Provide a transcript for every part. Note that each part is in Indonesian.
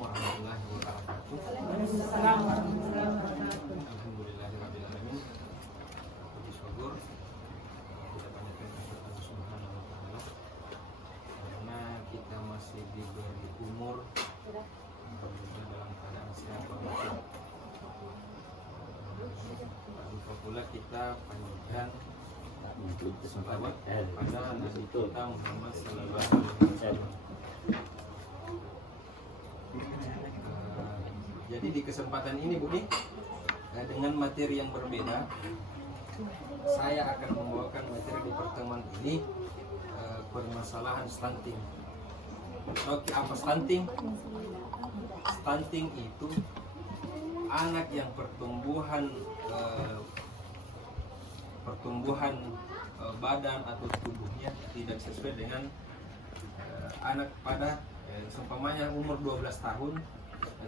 warahmatullahi wabarakatuh. Alhamdulillahirrahmanirrahim. Puji syukur kita panjatkan kepada Allah Subhanahu wa Ta'ala, karena kita masih diberi umur dan dalam keadaan sehat walafiat. Lupa pula kita panjatkan salawat pada Nabi kita Muhammad sallallahu alaihi wasallam. Jadi di kesempatan ini Budi, dengan materi yang berbeda, saya akan membawakan materi di pertemuan ini, permasalahan stunting. Oke, apa stunting? Stunting itu anak yang pertumbuhan badan atau tubuhnya tidak sesuai dengan anak pada seumpamanya umur 12 tahun,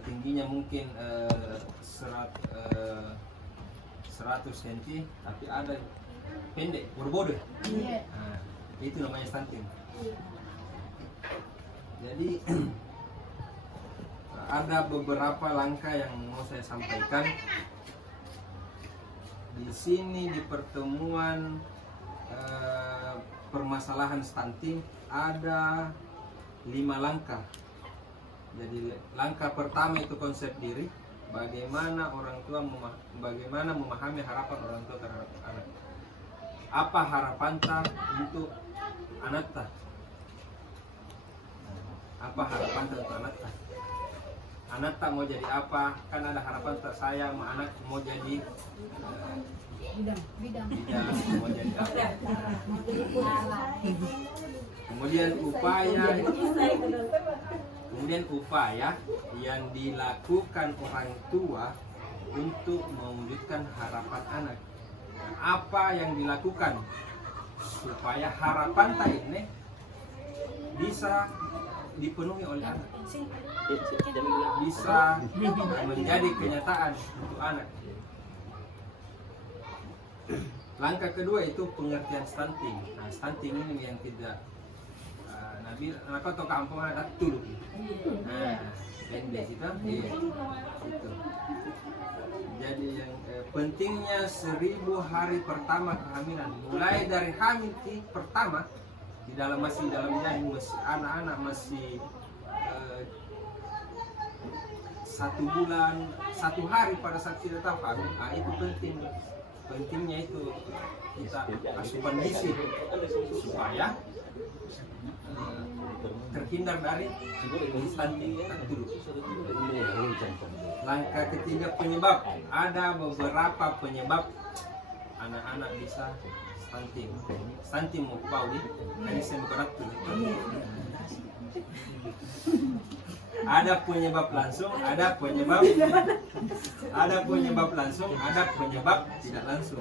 tingginya mungkin 100 cm, tapi ada pendek, berbodoh. Nah, itu namanya stunting. Jadi ada beberapa langkah yang mau saya sampaikan di sini di pertemuan permasalahan stunting. Ada 5 langkah. Jadi langkah pertama itu konsep diri, bagaimana orang tua bagaimana memahami harapan orang tua terhadap anak. Apa harapan untuk anak? Apa harapan untuk anak? Anak tak mau jadi apa? Kan ada harapan tak, saya sama anak mau jadi bidang mau jadi apa? Kemudian upaya yang dilakukan orang tua untuk mewujudkan harapan anak. Apa yang dilakukan supaya harapan ini bisa dipenuhi oleh anak, bisa menjadi kenyataan untuk anak. Langkah kedua itu pengertian stunting. Nah, stunting ini yang tidak Nabi anak atau kampung ada dulu. Nah, pendek itu, itu. Jadi yang pentingnya 1000 hari pertama kehamilan, mulai dari hamil pertama di dalam janin, masih anak-anak masih 1 bulan 1 hari pada saat kita tahu hamil. Nah, itu pentingnya itu kita asupan gizi supaya terhindar dari stunting dulu. Langkah ketiga penyebab. Ada beberapa penyebab anak-anak bisa stunting. Stunting mau Pauli, ini saya berat dulu. Ada penyebab langsung, ada penyebab tidak langsung.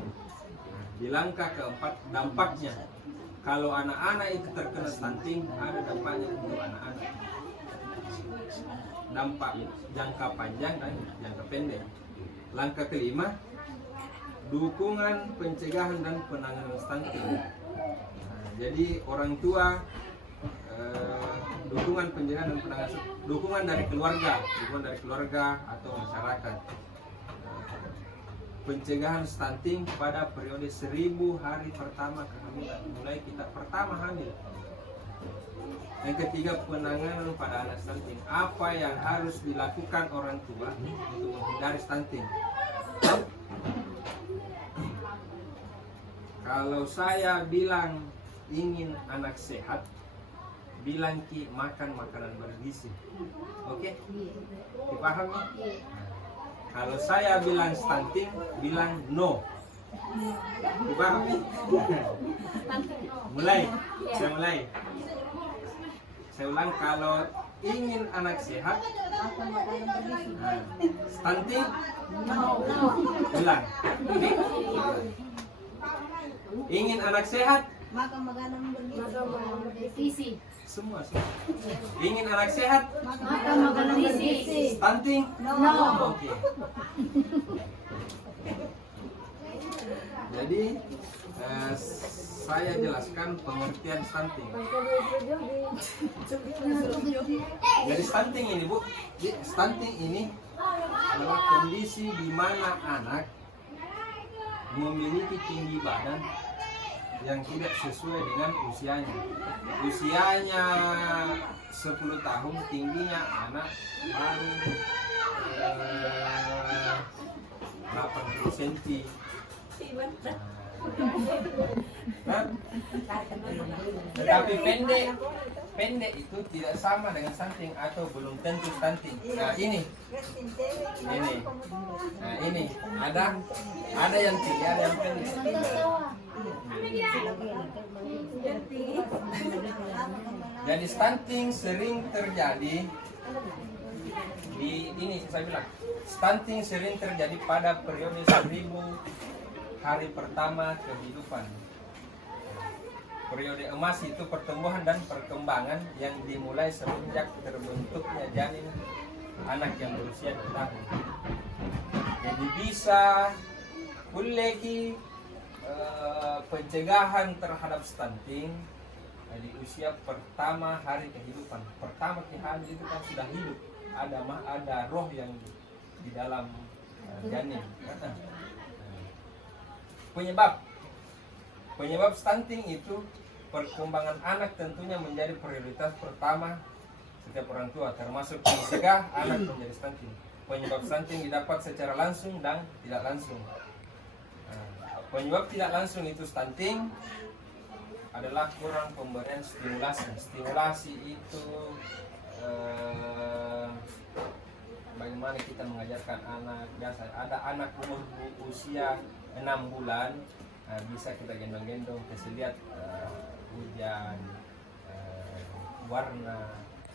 Di langkah keempat, dampaknya. Kalau anak-anak itu terkena stunting, ada dampaknya untuk anak-anak. Dampak jangka panjang dan jangka pendek. Langkah kelima, dukungan pencegahan dan penanganan stunting. Jadi orang tua, dukungan pencegahan dan penanganan, dukungan dari keluarga atau masyarakat. Pencegahan stunting pada periode 1000 hari pertama kehamilan, mulai kita pertama hamil. Yang ketiga, penanganan pada anak stunting. Apa yang harus dilakukan orang tua untuk menghindari stunting? Kalau saya bilang ingin anak sehat, bilang ki makan makanan bergizi. Oke? Dipahami? Kalau saya bilang stunting, bilang no. Dipahami? Saya mulai. Saya ulang, kalau ingin anak sehat, stunting, bilang. Okay? Ingin anak sehat, makan makanan bergizi. Semua. Ingin anak sehat, Makan makanan bergizi. stunting, No. Oke. Jadi saya jelaskan pengertian stunting. Jadi stunting ini Bu, stunting ini adalah kondisi di mana anak memiliki tinggi badan yang tidak sesuai dengan usianya. Usianya 10 tahun, tingginya anak baru 80 cm. Tetapi pendek itu tidak sama dengan stunting atau belum tentu stunting. Nah ini ada yang tinggi, ada yang pendek. Jadi stunting sering terjadi di ini, saya bilang stunting sering terjadi pada periode 1000 hari pertama kehidupan. Periode emas itu pertumbuhan dan perkembangan yang dimulai semenjak terbentuknya janin anak yang berusia 2 tahun. Jadi bisa lagi pencegahan terhadap stunting di usia pertama hari kehidupan. Pertama hari itu kan sudah hidup, ada roh yang di dalam janin. Penyebab stunting itu perkembangan anak tentunya menjadi prioritas pertama setiap orang tua, termasuk mencegah anak menjadi stunting. Penyebab stunting didapat secara langsung dan tidak langsung. Penyebab tidak langsung itu stunting adalah kurang pemberian stimulasi. Stimulasi itu bagaimana kita mengajarkan anak. Biasa ada anak umur usia 6 bulan, bisa kita gendong-gendong, kasih lihat hujan, warna,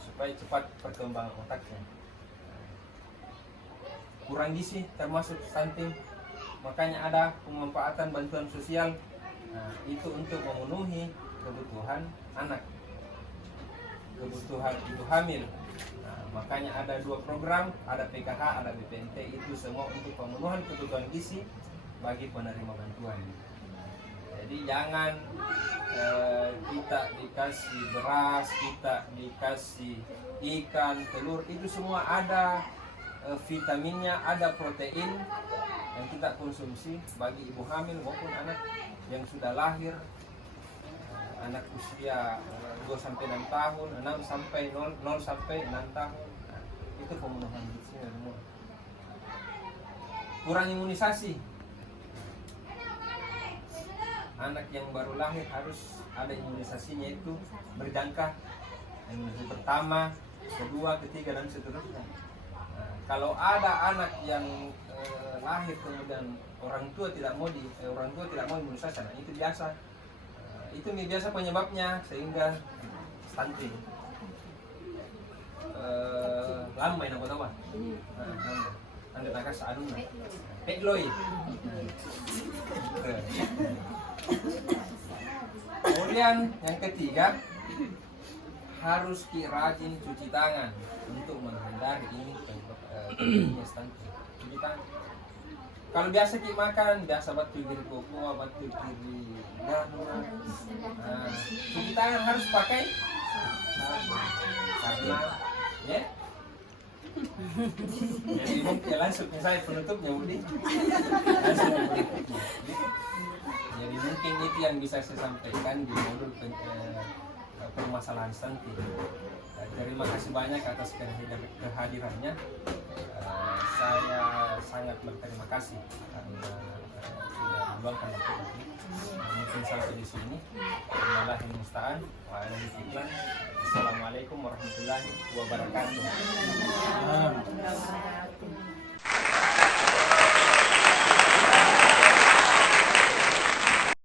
supaya cepat perkembangan otaknya. Kurang gizi termasuk stunting, makanya ada pemanfaatan bantuan sosial, itu untuk memenuhi kebutuhan anak, kebutuhan ibu hamil. Makanya ada 2 program, ada PKH, ada BPNT, itu semua untuk pemenuhan kebutuhan gizi bagi penerima bantuan. Jadi jangan kita dikasih beras, kita dikasih ikan, telur, itu semua ada vitaminnya, ada protein yang kita konsumsi bagi ibu hamil maupun anak yang sudah lahir, anak usia 2-6 tahun, 0 sampai 6 tahun. Itu pemenuhan gizinya semua. Kurang imunisasi. Anak yang baru lahir harus ada imunisasinya, itu berjangka, imunisasi pertama, kedua, ketiga, dan seterusnya. Kalau ada anak yang lahir kemudian orang tua tidak mau imunisasi, itu biasa. Itu biasa penyebabnya sehingga stunting. Lama ini apa tahu? Anda tak kasih anu, petloi. Kemudian yang ketiga, harus rajin cuci tangan untuk menghindari ini terjadinya stunting. Cuci tangan. Kalau biasa kita makan, biasa batu kiri kokoa, batu kiri gandum. Cuci tangan harus pakai karena ya. Jadi mungkin langsung saya penutupnya Budi. Jadi mungkin itu yang bisa saya sampaikan di modul permasalahan stunting. Terima kasih banyak atas kehadirannya. Saya sangat berterima kasih karena sudah meluangkan waktu ini. Mungkin sampai di sini. Wallahul musta'an. Assalamualaikum warahmatullahi wabarakatuh.